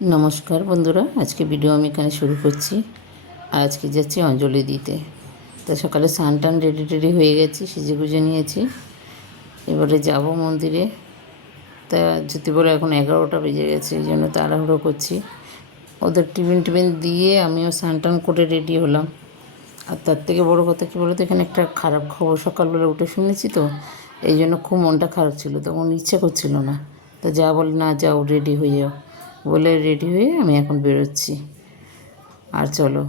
নমস্কার বন্ধুরা, আজকে ভিডিও আমি এখানে শুরু করছি। আর আজকে যাচ্ছি অঞ্জলি দিতে। তো সকালে স্নান টান রেডি টেডি হয়ে গেছি, সেজে গুজে নিয়েছি। এবারে যাব মন্দিরে। তা যেতে বলে এখন 11টা বেজে গেছে, এই জন্য তাড়াহুড়ো করছি। ওদের টিফিন দিয়ে আমিও স্নান টান করে রেডি হলাম। আর তার থেকে বড় কথা কী বলতো, এখানে একটা খারাপ খবর সকালবেলা উঠে শুনেছি, তো এই জন্য খুব মনটা খারাপ ছিল, তখন ইচ্ছে করছিল না। তো যা বলে, না যাও রেডি হয়ে যাও বলে রেডি হয়ে আমি এখন বেরোচ্ছি। আর চলো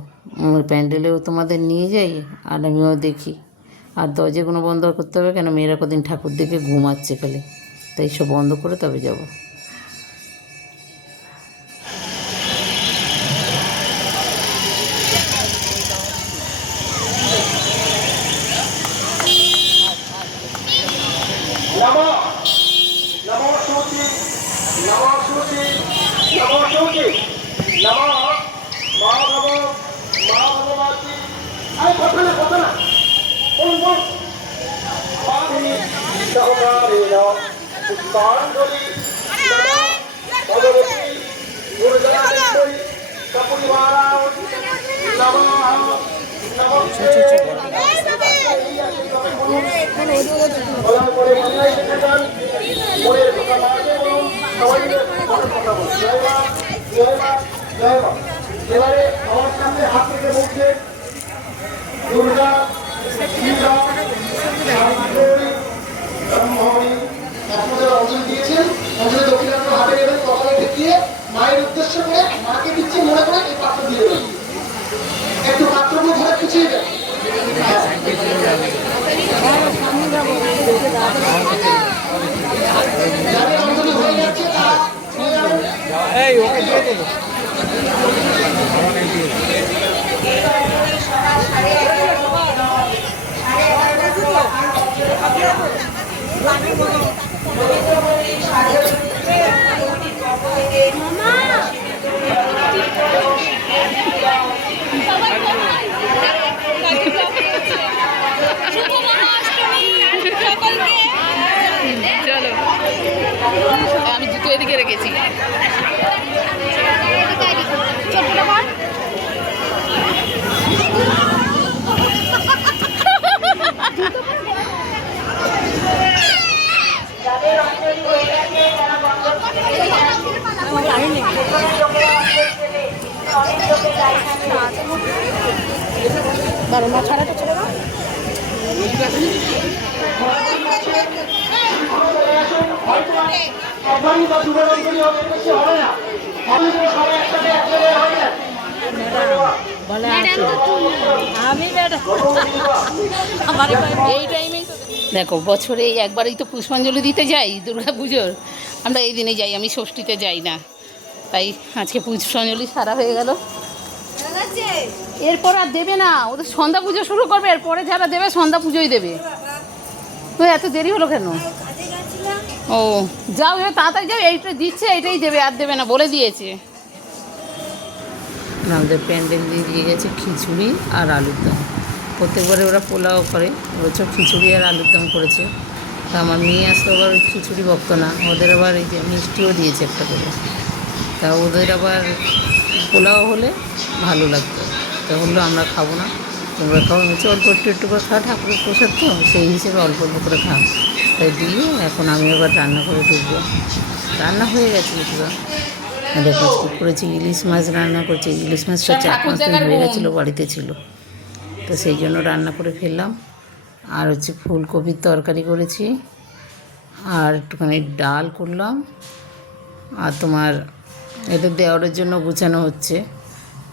প্যান্ডেলেও তোমাদের নিয়ে যাই, আর আমিও দেখি। আর দরজাগুলো বন্ধ করতে হবে, কেন মেয়েরা কদিন ঠাকুর দেখে ঘুমাচ্ছে খালি, তাই সব বন্ধ করে তবে যাব। नमो नमो सूचि नमो सूचि नमो सूचि नमो माँ भगवती आई पठना बोल बोल आदि सहकारेण पुष्पांजलि नमो भगवती दुर्गादेवी सपरिवाराय नमः नमो এবারে আমার সামনে হাত থেকে বলছে দুর্গা শিবা ব্রহ্মণি আপনাদের অঞ্জলি দিয়েছেন। অঞ্জলি দক্ষিণাত্ম হাতে নেবেন, কপালে ঠেকিয়ে মায়ের উদ্দেশ্য করে মাকে দিচ্ছে মনে করে এই পাত্র দিয়ে দেবেন। একটু পাত্রগুলো ধরে পিছিয়ে দেন। যাদের অঞ্জলি হয়ে যাচ্ছে তারা এই ওকে দিয়ে দেবো। চলো, আমি জুতো এদিকে রেখেছি। বারো মা ছাড়াটা ছেড়ে দাও। দেখো, বছরে একবারই তো পুষ্পাঞ্জলি দিতে যাই, দুর্গা পুজোর। আমরা এই দিনে যাই, আমি ষষ্ঠীতে যাই না, তাই আজকে পুষ্পাঞ্জলি সারা হয়ে গেল। এরপর আর দেবে না, ওদের সন্ধ্যা পুজো শুরু করবে, এরপরে যারা দেবে সন্ধ্যা পুজোই দেবে। তো এত দেরি হলো কেন? ও যাও, এবার তাড়াতাড়ি যাও, এইটা দিচ্ছে এইটাই দেবে, আর দেবে না বলে দিয়েছে। আমাদের প্যান্ডেল দিয়ে গেছে খিচুড়ি আর আলুর দম। প্রত্যেকবারে ওরা পোলাও করে, বলছো খিচুড়ি আর আলুর দম করেছে। তা আমার মেয়ে আসতো আবার ওই খিচুড়ি বকতো না, ওদের আবার এই যে মিষ্টিও দিয়েছে একটা করে। তা ওদের আবার পোলাও হলে ভালো লাগতো, তা বললো আমরা খাবো না, তোমরা খাও। হচ্ছে অল্প একটু করে খাওয়া, ঠাকুরের প্রসাদ তো সেই হিসেবে অল্প অল্প করে খাও। তাই দিয়ে এখন আমি আবার রান্না করে ঢুকবো। রান্না হয়ে গেছে পুরো। দেখো কী করেছি, ইলিশ মাছ রান্না করছি। ইলিশ মাছটা 4-5 দিন হয়ে গেছিলো, বাড়িতে ছিল, তো সেই জন্য রান্না করে ফেললাম। আর হচ্ছে ফুলকপির তরকারি করেছি, আর একটুখানি ডাল করলাম। আর তোমার এদের দেওয়ারের জন্য গুছানো হচ্ছে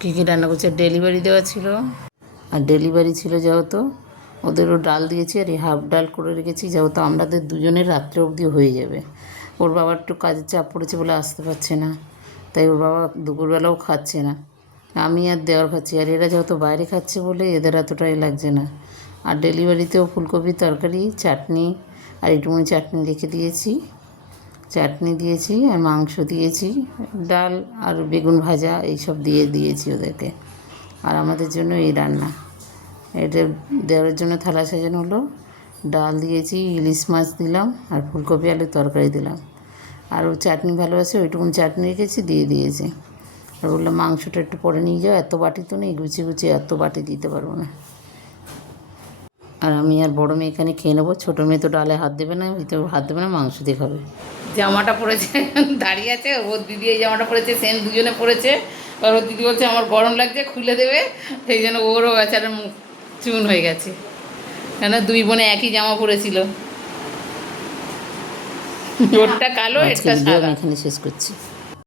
কী কী রান্না করছে। ডেলিভারি দেওয়া ছিল, আর ডেলিভারি ছিল যেহেতু ওদেরও ডাল দিয়েছি, আর এই হাফ ডাল করে রেখেছি, যেহেতু আমাদের দুজনের রাত্রে অবধি হয়ে যাবে। ওর বাবার একটু কাজের চাপ পড়েছে বলে আসতে পারছে না, তাই ওর বাবা দুপুরবেলাও খাচ্ছে না, আমি আর দেওয়ার খাচ্ছি। আর এরা যেহেতু বাইরে খাচ্ছে বলে এদের এতটাই লাগছে না। আর ডেলিভারিতেও ফুলকপির তরকারি, চাটনি আর একটুখানি চাটনি রেখে দিয়েছি। চাটনি দিয়েছি আর মাংস দিয়েছি, ডাল আর বেগুন ভাজা এইসব দিয়েছি ওদেরকে। আর আমাদের জন্য এই রান্না। এটা দেওয়ার জন্য থালা সাজানো হলো, ডাল দিয়েছি, ইলিশ মাছ দিলাম, আর ফুলকপি আলুর তরকারি দিলাম। আর ও চাটনি ভালোবাসে, ওইটুকুন চাটনি রেখেছি, দিয়ে দিয়েছে। আর বললাম মাংসটা একটু পরে নিয়ে যাও, এত বাটি তো নেই, গুছিয়ে গুছিয়ে এত বাটি দিতে পারবো না। আর আমি আর বড়ো মেয়ে এখানে খেয়ে নেবো, ছোটো মেয়ে তো ডালে হাত দেবে না, ভিতরে হাত দেবে না, মাংস দিয়ে খাবে। জামাটা পরেছে, দাঁড়িয়ে আছে, ওর দিদি এই জামাটা পরেছে, সেম দুজনে পরেছে। আর ওর দিদি বলছে আমার গরম লাগছে, খুলে দেবে, সেই জন্য ওরও বেচারা মুখ চুন হয়ে গেছে, কেন দুই বোনে একই জামা পরেছিল। ওরটা কালো, এটা সাদা। আমি এখানে শেষ করছি।